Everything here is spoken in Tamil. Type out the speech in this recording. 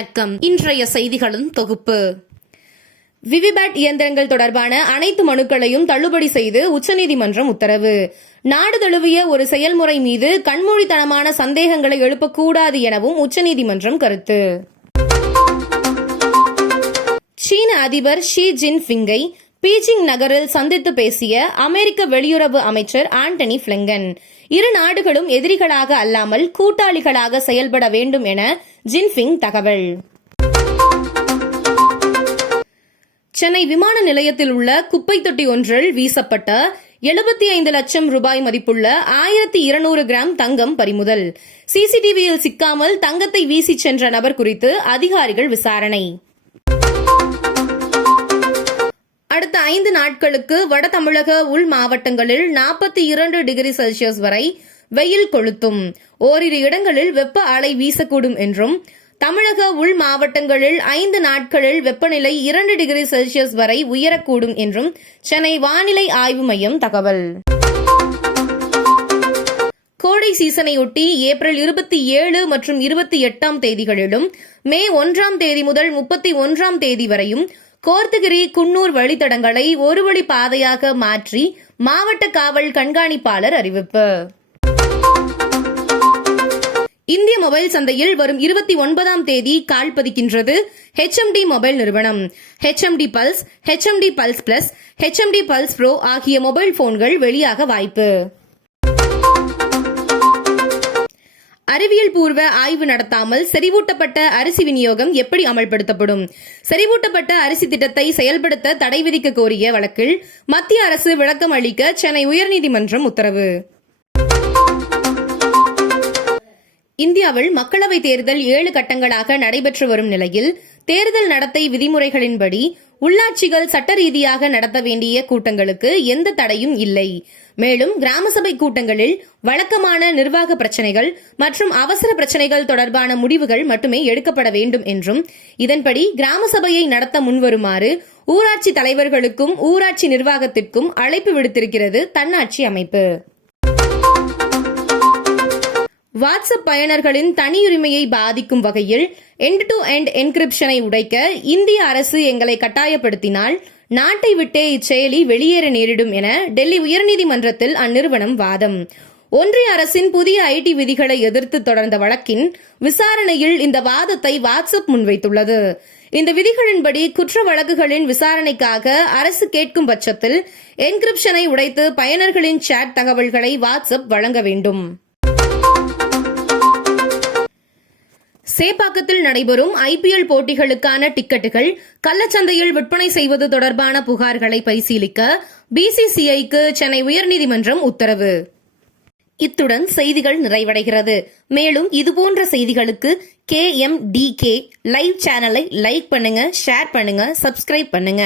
வணக்கம். இன்றைய செய்திகளின் தொகுப்பு. விவிபேட் இயந்திரங்கள் தொடர்பான அனைத்து மனுக்களையும் தள்ளுபடி செய்து உச்சநீதிமன்றம் உத்தரவு. நாடு தழுவிய ஒரு செயல்முறை மீது கண்மூடித்தனமான சந்தேகங்களை எழுப்பக்கூடாது எனவும் உச்சநீதிமன்றம் கருத்து. சீன அதிபர் ஷி ஜின் பிங்கை பீஜிங் நகரில் சந்தித்து பேசிய அமெரிக்க வெளியுறவு அமைச்சர் ஆண்டனி பிளிங்கன் இரு நாடுகளும் எதிரிகளாக அல்லாமல் கூட்டாளிகளாக செயல்பட வேண்டும் என ஜின்பிங் தகவல். சென்னை விமான நிலையத்தில் உள்ள குப்பை தொட்டி ஒன்றில் வீசப்பட்ட எழுபத்தி ஐந்து லட்சம் ரூபாய் மதிப்புள்ள ஆயிரத்தி இருநூறு கிராம் தங்கம் பறிமுதல். சிசிடிவியில் சிக்காமல் தங்கத்தை வீசிச் சென்ற நபர் குறித்து அதிகாரிகள் விசாரணை. அடுத்த ஐந்து நாட்களுக்கு வட தமிழக உள் மாவட்டங்களில் நாற்பத்தி இரண்டு டிகிரி செல்சியஸ் வரை வெயில் கொளுத்தும். ஓரிரு இடங்களில் வெப்ப அலை வீசக்கூடும் என்றும் தமிழக உள் மாவட்டங்களில் ஐந்து நாட்களில் வெப்பநிலை இரண்டு டிகிரி செல்சியஸ் வரை உயரக்கூடும் என்றும் சென்னை வானிலை ஆய்வு மையம் தகவல். கோடை சீசனையொட்டி ஏப்ரல் இருபத்தி ஏழு மற்றும் இருபத்தி எட்டாம் தேதிகளிலும் மே ஒன்றாம் தேதி முதல் முப்பத்தி ஒன்றாம் தேதி வரையும் கோர்த்துகிரி குன்னூர் வழித்தடங்களை ஒரு வழி பாதையாக மாற்றி மாவட்ட காவல் கண்காணிப்பாளர் அறிவிப்பு. இந்திய மொபைல் சந்தையில் வரும் இருபத்தி ஒன்பதாம் தேதி கால் பதிக்கின்றது ஹெச்எம்டி மொபைல் நிறுவனம். HMD pulse HMD pulse plus HMD pulse pro ஆகிய மொபைல் போன்கள் வெளியாக வாய்ப்பு. அறிவியல் பூர்வ ஆய்வு நடத்தாமல் செறிவூட்டப்பட்ட அரிசி விநியோகம் எப்படி அமல்படுத்தப்படும்? செறிவூட்டப்பட்ட அரிசி திட்டத்தை செயல்படுத்த தடை விதிக்க கோரிய வழக்கில் மத்திய அரசு விளக்கம் அளிக்க சென்னை உயர்நீதிமன்றம் உத்தரவு. இந்தியாவில் மக்களவைத் தேர்தல் ஏழு கட்டங்களாக நடைபெற்று வரும் நிலையில் தேர்தல் நடத்தை விதிமுறைகளின்படி உள்ளாட்சிகள் சட்ட ரீதியாக நடத்த வேண்டிய கூட்டங்களுக்கு எந்த தடையும் இல்லை. மேலும் கிராம சபை கூட்டங்களில் வழக்கமான நிர்வாக பிரச்சனைகள் மற்றும் அவசர பிரச்சனைகள் தொடர்பான முடிவுகள் மட்டுமே எடுக்கப்பட வேண்டும் என்றும் இதன்படி கிராம சபையை நடத்த முன்வருமாறு ஊராட்சி தலைவர்களுக்கும் ஊராட்சி நிர்வாகத்திற்கும் அழைப்பு விடுத்திருக்கிறது தன்னாட்சி அமைப்பு. வாட்ஸ்அப் பயனர்களின் தனியுரிமையை பாதிக்கும் வகையில் எண்ட் டு எண்ட் என்கிரிப்ஷனை உடைக்க இந்திய அரசு எங்களை கட்டாயப்படுத்தினால் நாட்டை விட்டே இச்செயலி வெளியேற நேரிடும் என டெல்லி உயர்நீதிமன்றத்தில் அந்நிறுவனம் வாதம். ஒன்றிய அரசின் புதிய ஐடி விதிகளை எதிர்த்து தொடர்ந்த வழக்கின் விசாரணையில் இந்த வாதத்தை வாட்ஸ்அப் முன்வைத்துள்ளது. இந்த விதிகளின்படி குற்ற வழக்குகளின் விசாரணைக்காக அரசு கேட்கும் பட்சத்தில் என்கிரிப்ஷனை உடைத்து பயனர்களின் சாட் தகவல்களை வாட்ஸ்அப் வழங்க வேண்டும். சேப்பாக்கத்தில் நடைபெறும் ஐபிஎல் போட்டிகளுக்கான டிக்கெட்டுகள் கள்ளச்சந்தையில் விற்பனை செய்வது தொடர்பான புகார்களை பரிசீலிக்க பிசிசிஐக்கு சென்னை உயர்நீதிமன்றம் உத்தரவு. இத்துடன் செய்திகள் நிறைவடைகிறது. மேலும் இதுபோன்ற செய்திகளுக்கு K M D K live சேனலை லைக் பண்ணுங்க ஷேர் பண்ணுங்க சப்ஸ்கிரைப் பண்ணுங்க.